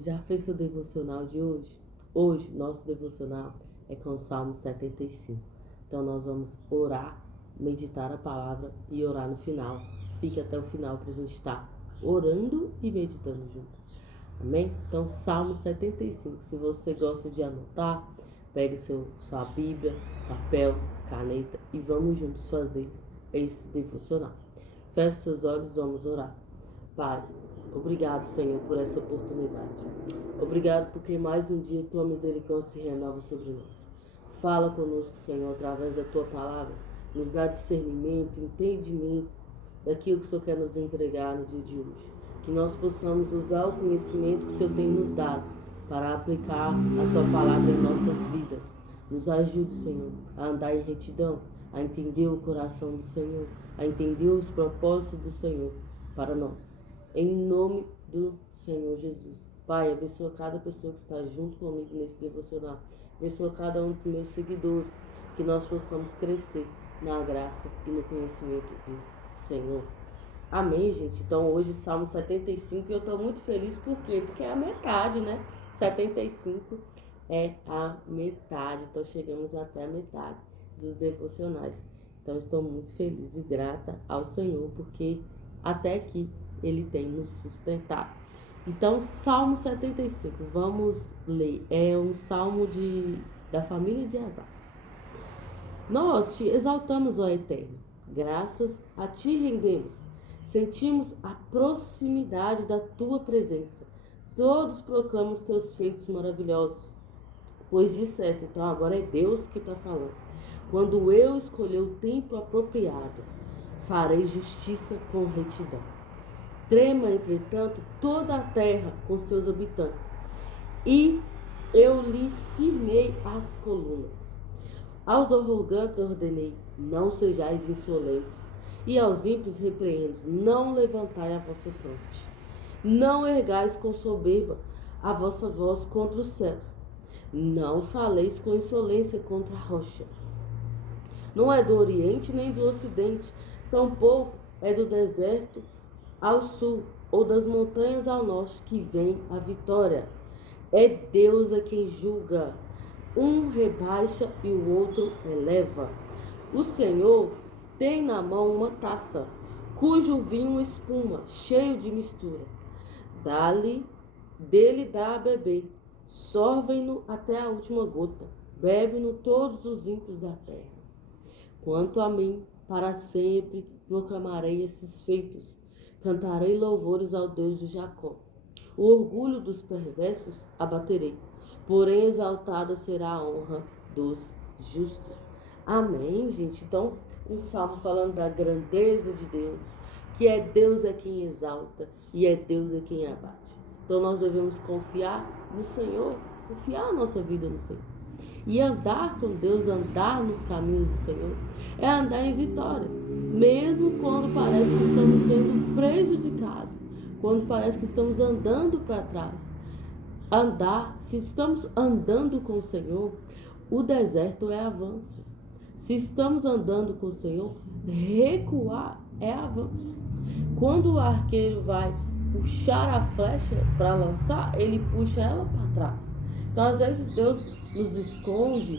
Já fez seu devocional de hoje? Hoje, nosso devocional é com o Salmo 75. Então, nós vamos orar, meditar a palavra e orar no final. Fique até o final para a gente estar orando e meditando juntos. Amém? Então, Salmo 75. Se você gosta de anotar, pegue sua Bíblia, papel, caneta e vamos juntos fazer esse devocional. Feche seus olhos, vamos orar. Pai, obrigado, Senhor, por essa oportunidade. Obrigado porque mais um dia tua misericórdia se renova sobre nós. Fala conosco, Senhor, através da tua palavra. Nos dá discernimento, entendimento daquilo que o Senhor quer nos entregar no dia de hoje. Que nós possamos usar o conhecimento que o Senhor tem nos dado para aplicar a tua palavra em nossas vidas. Nos ajude, Senhor, a andar em retidão, a entender o coração do Senhor, a entender os propósitos do Senhor para nós. Em nome do Senhor Jesus. Pai, abençoa cada pessoa que está junto comigo nesse devocional. Abençoa cada um dos meus seguidores. Que nós possamos crescer na graça e no conhecimento do Senhor. Amém, gente? Então hoje Salmo 75 e eu estou muito feliz. Por quê? Porque é a metade, né? 75 é a metade. Então chegamos até a metade dos devocionais. Então estou muito feliz e grata ao Senhor porque até aqui Ele tem nos sustentado. Então, Salmo 75, vamos ler. É um salmo da família de Asaf. Nós te exaltamos, ó Eterno. Graças a ti rendemos. Sentimos a proximidade da tua presença. Todos proclamam os teus feitos maravilhosos. Pois disseste, então agora é Deus que está falando. Quando eu escolher o tempo apropriado, farei justiça com retidão. Trema, entretanto, toda a terra com seus habitantes, e eu lhe firmei as colunas. Aos arrogantes ordenei, não sejais insolentes, e aos ímpios repreendo, não levantai a vossa fronte. Não ergais com soberba a vossa voz contra os céus. Não faleis com insolência contra a rocha. Não é do Oriente nem do Ocidente, tampouco é do deserto ao sul, ou das montanhas ao norte, que vem a vitória. É Deus a quem julga. Um rebaixa e o outro eleva. O Senhor tem na mão uma taça, cujo vinho espuma, cheio de mistura. Dele dá a beber. Sorvem-no até a última gota. Bebem-no todos os ímpios da terra. Quanto a mim, para sempre proclamarei esses feitos. Cantarei louvores ao Deus de Jacó. O orgulho dos perversos abaterei, porém exaltada será a honra dos justos. Amém, gente? Então, um salmo falando da grandeza de Deus, que é Deus é quem exalta e é Deus é quem abate. Então, nós devemos confiar no Senhor, confiar a nossa vida no Senhor. E andar com Deus, andar nos caminhos do Senhor, é andar em vitória. Mesmo quando parece que estamos sendo prejudicados, quando parece que estamos andando para trás. Se estamos andando com o Senhor, o deserto é avanço. Se estamos andando com o Senhor, recuar é avanço. Quando o arqueiro vai puxar a flecha para lançar, ele puxa ela para trás. Então, às vezes, Deus nos esconde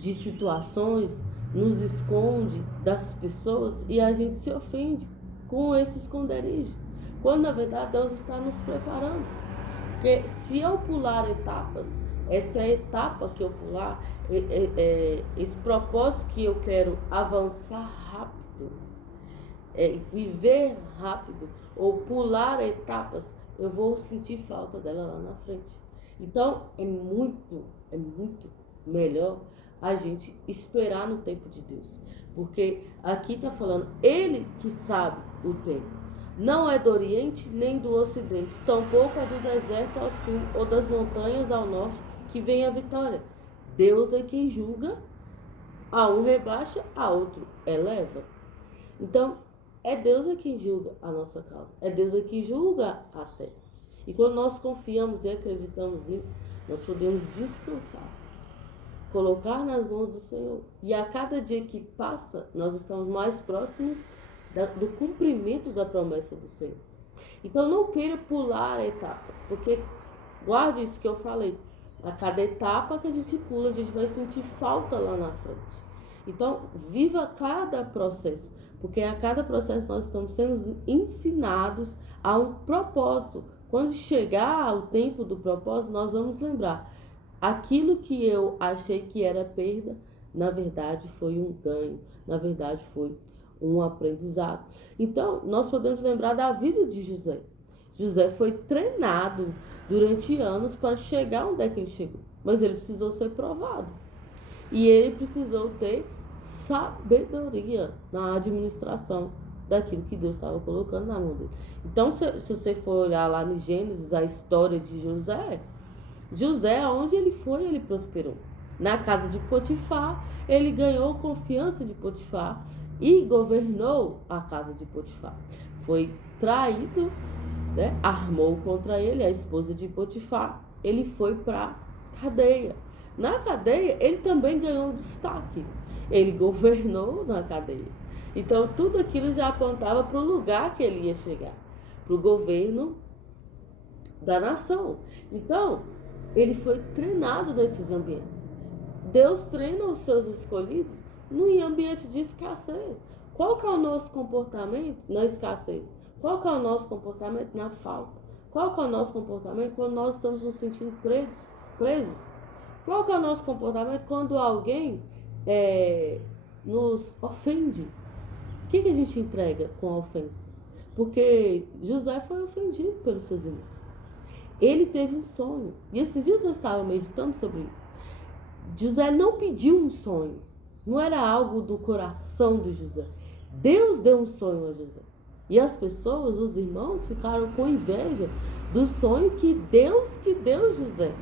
de situações, nos esconde das pessoas e a gente se ofende com esse esconderijo. Quando, na verdade, Deus está nos preparando. Porque se eu pular etapas, essa etapa que eu pular, esse propósito que eu quero avançar rápido, viver rápido ou pular etapas, eu vou sentir falta dela lá na frente. Então, é muito melhor a gente esperar no tempo de Deus. Porque aqui está falando, Ele que sabe o tempo. Não é do Oriente nem do Ocidente, tampouco é do deserto ao sul ou das montanhas ao norte que vem a vitória. Deus é quem julga, a um rebaixa, a outro eleva. Então, é Deus é quem julga a nossa causa, é Deus é quem julga a terra. E quando nós confiamos e acreditamos nisso, nós podemos descansar, colocar nas mãos do Senhor. E a cada dia que passa, nós estamos mais próximos do cumprimento da promessa do Senhor. Então não queira pular etapas, porque Guarde isso que eu falei. A cada etapa que a gente pula, a gente vai sentir falta lá na frente. Então, viva cada processo, porque a cada processo nós estamos sendo ensinados a um propósito. Quando chegar o tempo do propósito, nós vamos lembrar. Aquilo que eu achei que era perda, na verdade foi um ganho, na verdade foi um aprendizado. Então, nós podemos lembrar da vida de José. José foi treinado durante anos para chegar onde é que ele chegou, mas ele precisou ser provado. E ele precisou ter sabedoria na administração daquilo que Deus estava colocando na mão dele. Então, se você for olhar lá no Gênesis, a história de José, aonde ele foi, ele prosperou. Na casa de Potifar, ele ganhou confiança de Potifar e governou a casa de Potifar. Foi traído, né? Armou contra ele a esposa de Potifar. Ele foi para cadeia. Na cadeia, ele também ganhou destaque. Ele governou na cadeia. Então, tudo aquilo já apontava para o lugar que ele ia chegar, para o governo da nação. Então, ele foi treinado nesses ambientes. Deus treina os seus escolhidos no ambiente de escassez. Qual que é o nosso comportamento na escassez? Qual que é o nosso comportamento na falta? Qual que é o nosso comportamento quando nós estamos nos sentindo presos? Qual que é o nosso comportamento quando alguém nos ofende? O que a gente entrega com a ofensa? Porque José foi ofendido pelos seus irmãos. Ele teve um sonho. E esses dias eu estava meditando sobre isso. José não pediu um sonho. Não era algo do coração de José. Deus deu um sonho a José. E as pessoas, os irmãos, ficaram com inveja do sonho que Deus deu a José.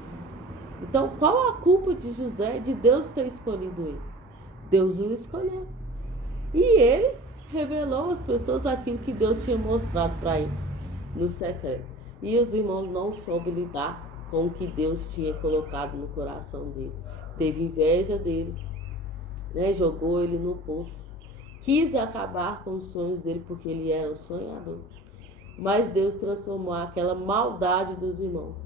Então, qual a culpa de José de Deus ter escolhido ele? Deus o escolheu. E ele revelou às pessoas aquilo que Deus tinha mostrado para ele no secreto. E os irmãos não souberam lidar com o que Deus tinha colocado no coração dele. Teve inveja dele, né? Jogou ele no poço. Quis acabar com os sonhos dele porque ele era um sonhador. Mas Deus transformou aquela maldade dos irmãos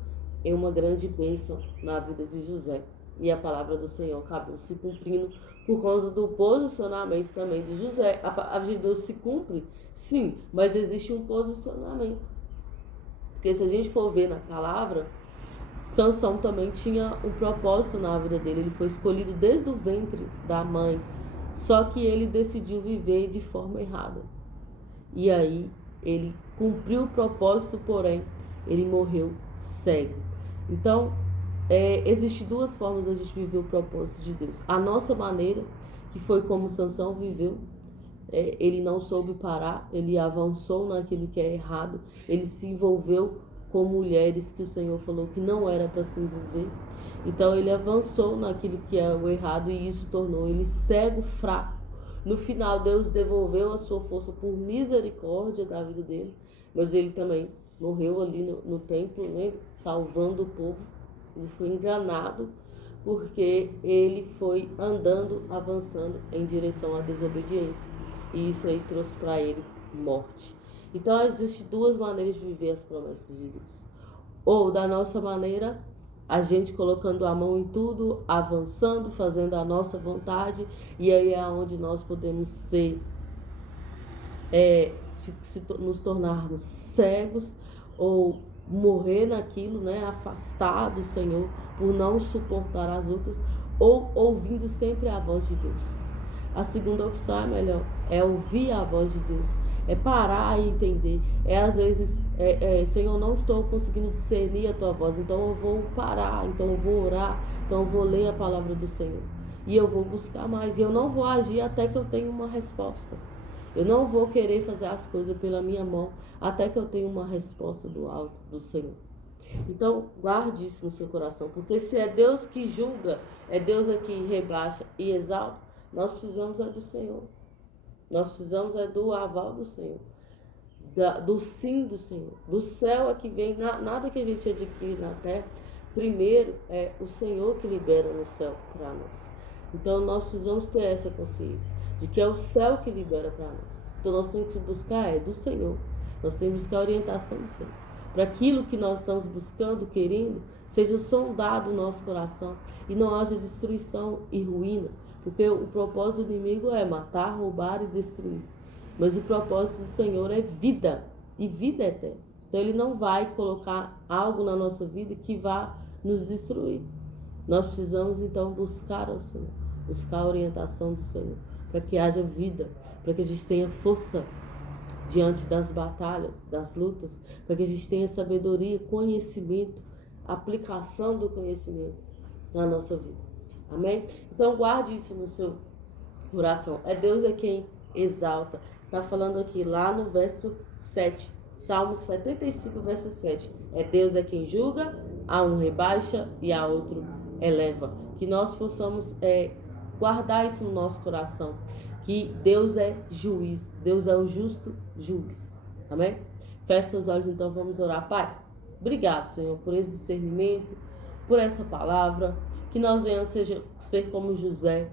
em uma grande bênção na vida de José. E a palavra do Senhor acabou se cumprindo por causa do posicionamento também de José. A palavra de Deus se cumpre, sim, mas existe um posicionamento. Porque se a gente for ver na palavra, Sansão também tinha um propósito na vida dele. Ele foi escolhido desde o ventre da mãe. Só que ele decidiu viver de forma errada. E aí ele cumpriu o propósito, porém ele morreu cego. Então, existem duas formas da gente viver o propósito de Deus. A nossa maneira, que foi como Sansão viveu. Ele não soube parar, ele avançou naquilo que é errado, ele se envolveu com mulheres que o Senhor falou que não era para se envolver. Então ele avançou naquilo que é o errado e isso tornou ele cego, fraco. No final, Deus devolveu a sua força por misericórdia da vida dele, mas ele também morreu ali no templo, né, salvando o povo. Ele foi enganado porque ele foi andando, avançando em direção à desobediência. E isso aí trouxe para ele morte. Então, existem duas maneiras de viver as promessas de Deus. Ou da nossa maneira, a gente colocando a mão em tudo, avançando, fazendo a nossa vontade. E aí é onde nós podemos nos tornarmos cegos ou morrer naquilo, né, afastar do Senhor por não suportar as lutas, ou ouvindo sempre a voz de Deus. A segunda opção é melhor, é ouvir a voz de Deus, é parar e entender. Às vezes, Senhor, não estou conseguindo discernir a tua voz, então eu vou parar, então eu vou orar, então eu vou ler a palavra do Senhor. E eu vou buscar mais, e eu não vou agir até que eu tenha uma resposta. Eu não vou querer fazer as coisas pela minha mão até que eu tenha uma resposta do alto, do Senhor. Então, guarde isso no seu coração, porque se é Deus que julga, é Deus que rebaixa e exalta, nós precisamos do Senhor. Nós precisamos do aval do Senhor, do sim do Senhor. Do céu é que vem, nada que a gente adquire na terra. Primeiro é o Senhor que libera no céu para nós. Então, nós precisamos ter essa consciência de que é o céu que libera para nós. Então nós temos que buscar do Senhor. Nós temos que buscar a orientação do Senhor. para aquilo que nós estamos buscando, querendo, seja sondado o nosso coração e não haja destruição e ruína, porque o propósito do inimigo é matar, roubar e destruir, mas o propósito do Senhor é vida e vida eterna. Então ele não vai colocar algo na nossa vida que vá nos destruir. Nós precisamos então buscar ao Senhor, buscar a orientação do Senhor, para que haja vida, para que a gente tenha força diante das batalhas, das lutas, para que a gente tenha sabedoria, conhecimento, aplicação do conhecimento na nossa vida. Amém? Então guarde isso no seu coração. Deus é quem exalta. Está falando aqui lá no verso 7, Salmo 75, verso 7. Deus é quem julga, a um rebaixa e a outro eleva. Que nós possamos guardar isso no nosso coração. Que Deus é juiz, Deus é o justo juiz. Amém? Feche seus olhos, então vamos orar. Pai, obrigado, Senhor, por esse discernimento, por essa palavra. Que nós venhamos ser como José,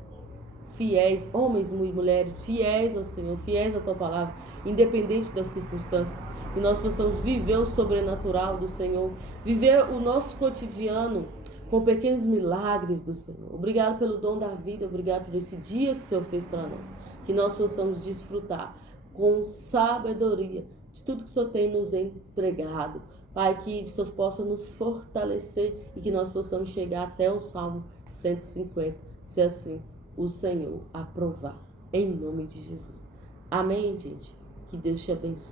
fiéis, homens e mulheres, fiéis ao Senhor, fiéis à tua palavra, independente das circunstâncias. Que nós possamos viver o sobrenatural do Senhor, viver o nosso cotidiano com pequenos milagres do Senhor. Obrigado pelo dom da vida, obrigado por esse dia que o Senhor fez para nós. Que nós possamos desfrutar com sabedoria de tudo que o Senhor tem nos entregado. Pai, que o Senhor possa nos fortalecer e que nós possamos chegar até o Salmo 150, se assim o Senhor aprovar. Em nome de Jesus. Amém, gente? Que Deus te abençoe.